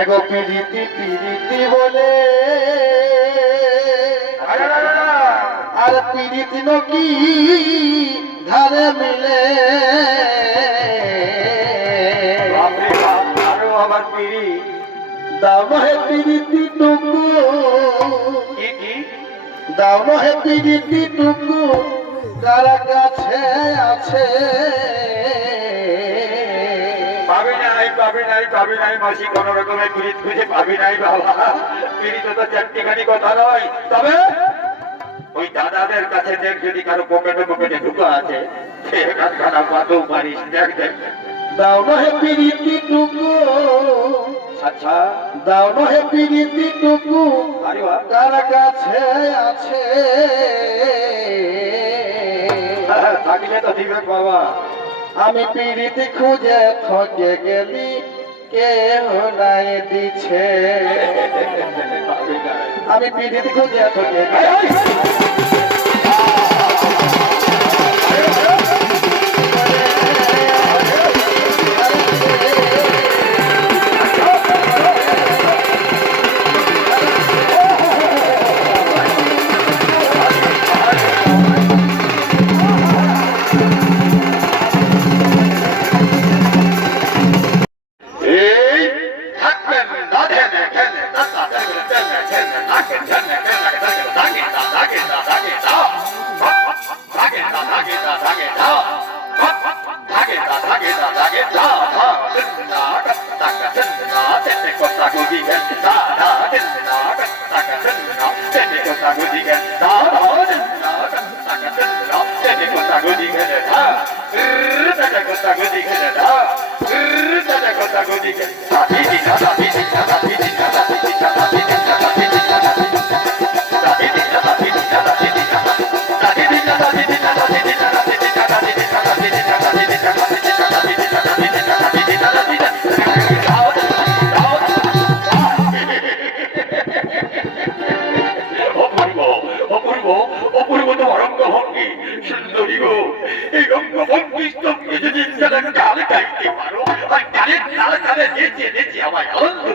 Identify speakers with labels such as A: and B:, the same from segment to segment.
A: এগো পিডিতি পিড়িতি বলে। আর পিরিতি নকি ধারে মিলে।
B: আরও আমার পিরি
A: দাম হে পিরিতি টুকু। দাম হে পিরিতি টুকু। কারা কাছে আছে।
B: পাবি নাই পাবি নাই মাসি কোন রকমের পীড়িত খুঁজে পাবি নাই বাবা। পীড়িত তো চারটিখানি কথা নয়। তবে ওই দাদাদের কাছে দেখ যদি কারও পকেটে পকেটে ঢুকা আছে সে খানা পাতেও পারিস দেখ দেখ। আচ্ছা।
A: আমি পিরিতি খুঁজে থকে গেলি। কেহ নাই দিছে। আমি পীড়িত খুঁজে থাকে 엎어리고 엎어리고 또 말한 거 헌기. 실들이고 이런 거 헌기 썩기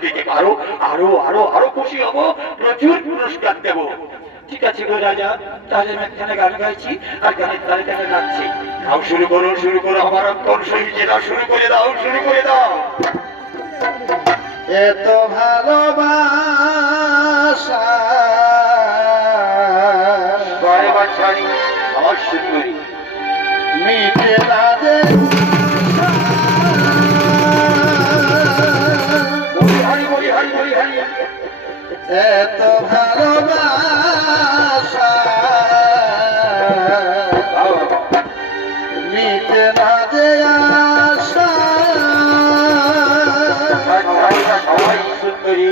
A: দিতে পারো আরও আরও আরও খুশি হব প্রচুর পুরস্কার দেবো। ঠিক আছে গো রাজা তাহলে আমি এখানে গান গাইছি আর গানের তালে তালে নাচছি? গাও শুরু করো শুরু করো আমার অঙ্কন সহিত শুরু করে দাও শুরু করে দাও।
B: এত ভালোবাসা।
A: বারে বাচ্চারি আমার সুন্দরী।
B: মিটে না
A: সুন্দরী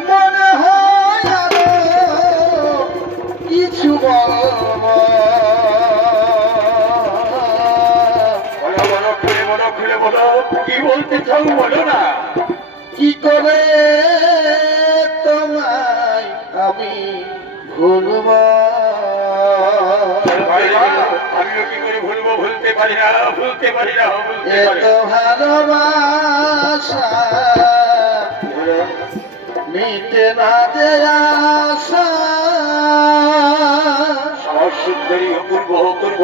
B: মনে হয় কিছু বলব।
A: বলো বলো খুলে বলো খুলে বলো কি বলতে চাও বলো না।
B: কি করে তোমায় আমি ভুলব?
A: আমিও কি করে ভুলবো? ভুলতে পারি না ভুলতে পারি না ভুলতে পারি
B: এত ভালোবাসা মিটে না যে আশা
A: অপূর্ব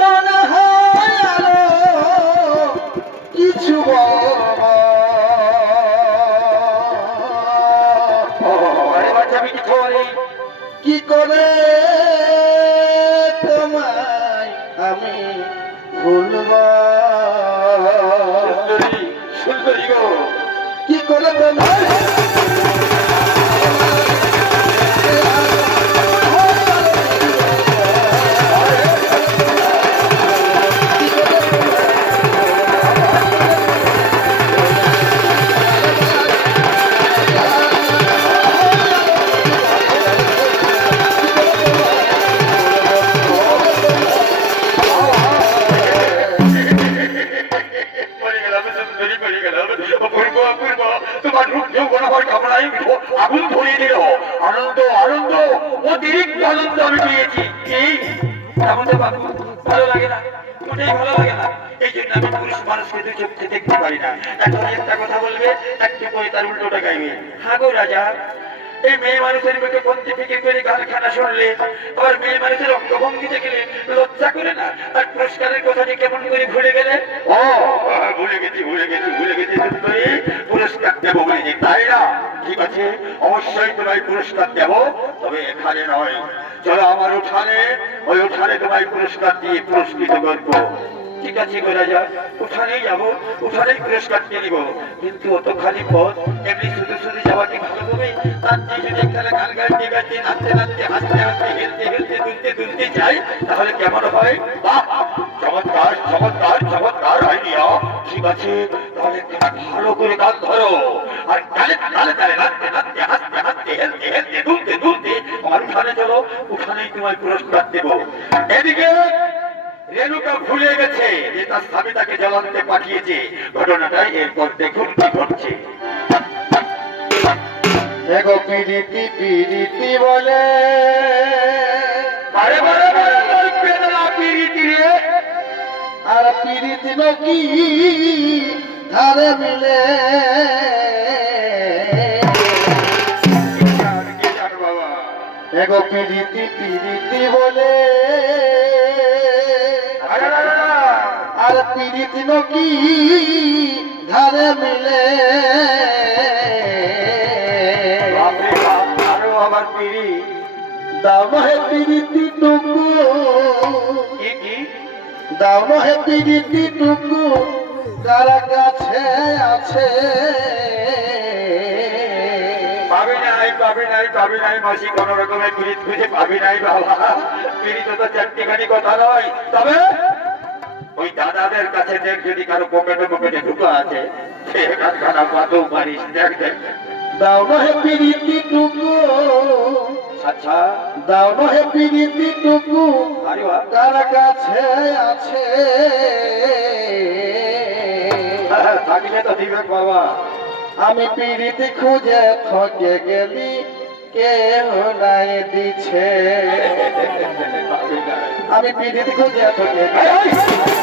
B: মনে হয় কিছু কি করে তোমায় আমি ভুলব? কি করে
A: আগুন ধরিয়ে দিল। আনন্দ আনন্দ, অতিরিক্ত আনন্দ আমি পেয়েছি। এই ভালো লাগে না এই জন্য আমি পুরুষ মানুষকে দেখতে পারি না। এখন একটা কথা বলবে, একটু করে তার উল্টোটা গাইবে। হ্যাঁ গো রাজা এই মেয়ে মানুষের মুখে পন্থী ফিকে করে গান খানা শুনলে আবার মেয়ে মানুষের অঙ্গভঙ্গি দেখলে লজ্জা করে না? আর পুরস্কারের কথাটি কেমন করে ভুলে গেলে? ও ভুলে গেছি ভুলে গেছি ভুলে গেছি তুই পুরস্কার দেবো বলেছি তাই না? ঠিক আছে অবশ্যই তোমায় পুরস্কার দেব তবে এখানে নয়। চলো আমার উঠানে ওই উঠানে তোমায় পুরস্কার দিয়ে পুরস্কৃত করব। ঠিক আছে উঠানেই যাব, উঠানেই পুরস্কার নিয়ে নিবো কিন্তু অত খালি পথ, এমনি শুধু শুধু যাওয়া কি ভালো হবে? তার চেয়ে যদি গান গাইতে গাইতে, নাচতে নাচতে, হাসতে হাসতে, হেলতে হেলতে, দুলতে দুলতে যাই, তাহলে কেমন হয়? বাহ! চমৎকার চমৎকার চমৎকার আইডিয়া ঠিক আছে, তাহলে ভালো করে গান ধরো। আর তালে তালে তালে নাচতে নাচতে, হাসতে হাসতে, হেলতে হেলতে, দুলতে দুলতে, আমার উঠানে চলো, উঠানেই তোমায় পুরস্কার দেবো। এদিকে রেণুকা ভুলে গেছে যে তার স্বামী তাকে জলান্তে পাঠিয়েছে। ঘটনাটা এরপর দেখুন কি ঘটছে।
B: দেখো পিরিতি পিরিতি বলে।
A: বারে বারে বারে পিরিতি রে।
B: আর পিরিতি নাকি ধারে মিলে। দেখো পিরিতি পিরিতি বলে।
A: আরে
B: পিরিতি নাকি ধারে মিলে।
A: আরও আবার পিড়ি
B: টুকু। টুকু কারা কাছে আছে।
A: পাবি নাই পাবি নাই পাবি নাই মাসি কোন রকমের পিড়িত খুঁজে পাবি নাই বাবা। পিড়িত তো চারটিখানি কথা নয়। তবে দাদাদের কাছে দেখ যদি কারও পকেটে পকেটে ঢুকো আছে সে খানা পারিস দেখ দেখ।
B: দাও নহে পিরিতি টুকু।
A: আচ্ছা।
B: দাও নহে পিরিতি টুকু।
A: আরে
B: কাছে আছে।
A: হ্যাঁ, থাকলে তো দিবে বাবা।
B: আমি পিরিতি খুঁজে থকে গেলি কেউ নাই দিছে। আমি পিরিতি খুঁজে থকে গেলি।